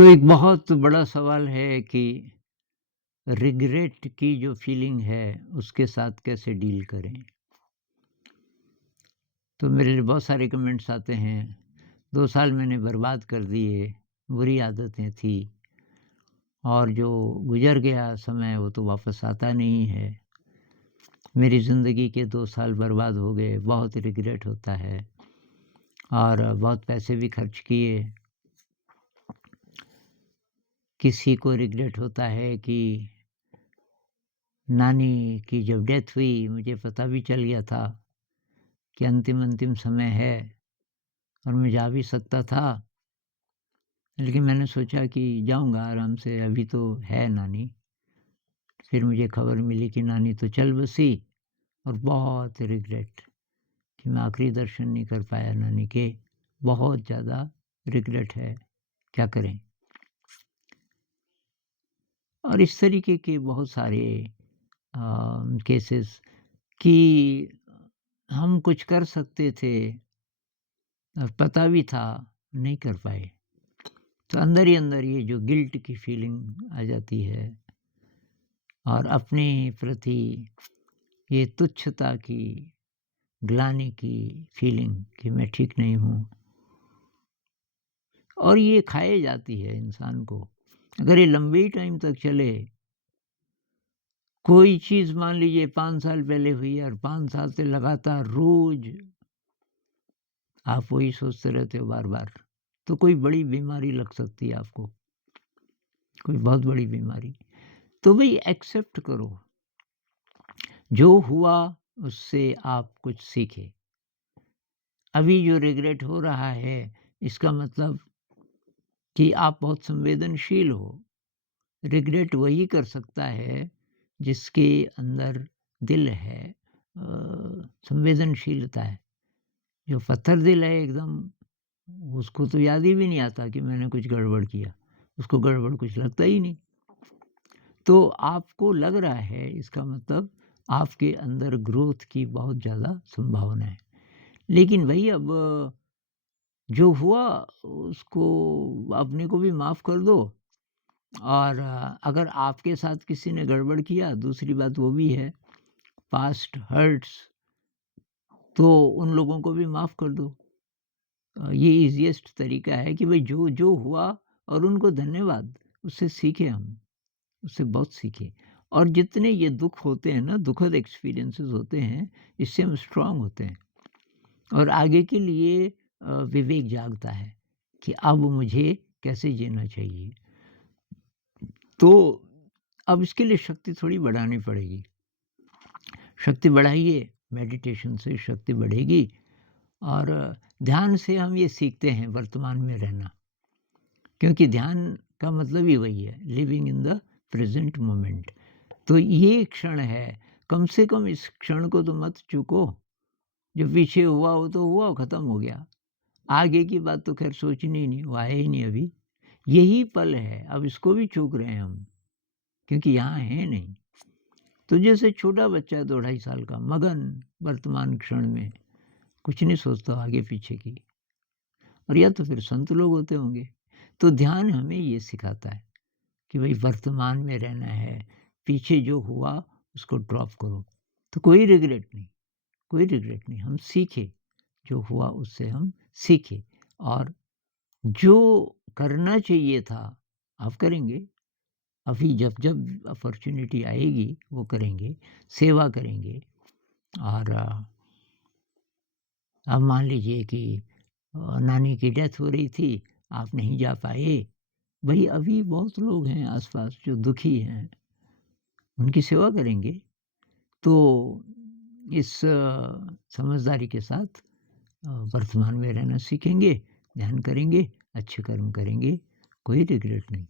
तो एक बहुत बड़ा सवाल है कि रिग्रेट की जो फीलिंग है, उसके साथ कैसे डील करें? तो मेरे लिए बहुत सारे कमेंट्स आते हैं, 2 साल मैंने बर्बाद कर दिए, बुरी आदतें थी और जो गुज़र गया समय वो तो वापस आता नहीं है। मेरी ज़िंदगी के 2 साल बर्बाद हो गए, बहुत रिग्रेट होता है और बहुत पैसे भी खर्च किए। किसी को रिग्रेट होता है कि नानी की जब डेथ हुई, मुझे पता भी चल गया था कि अंतिम-अंतिम समय है और मैं जा भी सकता था, लेकिन मैंने सोचा कि जाऊँगा आराम से, अभी तो है नानी। फिर मुझे खबर मिली कि नानी तो चल बसी और बहुत रिग्रेट कि मैं आखिरी दर्शन नहीं कर पाया नानी के, बहुत ज़्यादा रिग्रेट है, क्या करें? और इस तरीके के बहुत सारे केसेस कि हम कुछ कर सकते थे और पता भी था, नहीं कर पाए। तो अंदर ही अंदर ये जो गिल्ट की फीलिंग आ जाती है और अपने प्रति ये तुच्छता की, ग्लानि की फीलिंग कि मैं ठीक नहीं हूँ और ये खाए जाती है इंसान को। अगर ये लंबे टाइम तक चले, कोई चीज़ मान लीजिए 5 साल पहले हुई और 5 साल से लगातार रोज़ आप वही सोचते रहते हो बार-बार, तो कोई बड़ी बीमारी लग सकती है आपको, कोई बहुत बड़ी बीमारी। तो भई एक्सेप्ट करो, जो हुआ उससे आप कुछ सीखें। अभी जो रिग्रेट हो रहा है, इसका मतलब कि आप बहुत संवेदनशील हो। रिग्रेट वही कर सकता है जिसके अंदर दिल है, संवेदनशीलता है। जो पत्थर दिल है एकदम, उसको तो याद ही भी नहीं आता कि मैंने कुछ गड़बड़ किया। उसको गड़बड़ कुछ लगता ही नहीं। तो आपको लग रहा है, इसका मतलब आपके अंदर ग्रोथ की बहुत ज़्यादा संभावना है। लेकिन भई अब जो हुआ उसको अपने को भी माफ़ कर दो और अगर आपके साथ किसी ने गड़बड़ किया, दूसरी बात वो भी है, पास्ट हर्ट्स, तो उन लोगों को भी माफ़ कर दो। ये ईज़ीएस्ट तरीका है कि भई जो हुआ और उनको धन्यवाद, उससे सीखें हम, उससे बहुत सीखें। और जितने ये दुःख होते हैं ना, दुखद एक्सपीरियंसेस होते हैं, इससे हम स्ट्रॉन्ग होते हैं और आगे के लिए विवेक जागता है कि अब मुझे कैसे जीना चाहिए। तो अब इसके लिए शक्ति थोड़ी बढ़ानी पड़ेगी। शक्ति बढ़ाइए, मेडिटेशन से शक्ति बढ़ेगी और ध्यान से हम ये सीखते हैं वर्तमान में रहना। क्योंकि ध्यान का मतलब ही वही है, living in the present moment. तो ये क्षण है, कम से कम इस क्षण को तो मत चूको। जो पीछे हुआ वो तो हुआ, ख़त्म हो गया। आगे की बात तो ख़ैर सोचनी ही नहीं, वो आया ही नहीं अभी। यही पल है, अब इसको भी चूक रहे हैं हम, क्योंकि यहाँ है नहीं। तो जैसे छोटा बच्चा 2 ढाई साल का मगन वर्तमान क्षण में, कुछ नहीं सोचता आगे पीछे की। और या तो फिर संत लोग होते होंगे। तो ध्यान हमें ये सिखाता है कि भई वर्तमान में रहना है, पीछे जो हुआ उसको ड्रॉप करो। तो कोई रिग्रेट नहीं, कोई रिग्रेट नहीं, हम सीखे, जो हुआ उससे हम सीखे और जो करना चाहिए था, आप करेंगे। अभी जब अपॉर्च्युनिटी आएगी वो करेंगे, सेवा करेंगे और अब मान लीजिए कि नानी की डेथ हो रही थी, आप नहीं जा पाए। भई अभी बहुत लोग हैं आस-पास जो दुखी हैं, उनकी सेवा करेंगे। तो इस समझदारी के साथ वर्तमान में रहना सीखेंगे, ध्यान करेंगे, अच्छे कर्म करेंगे, कोई रिग्रेट नहीं।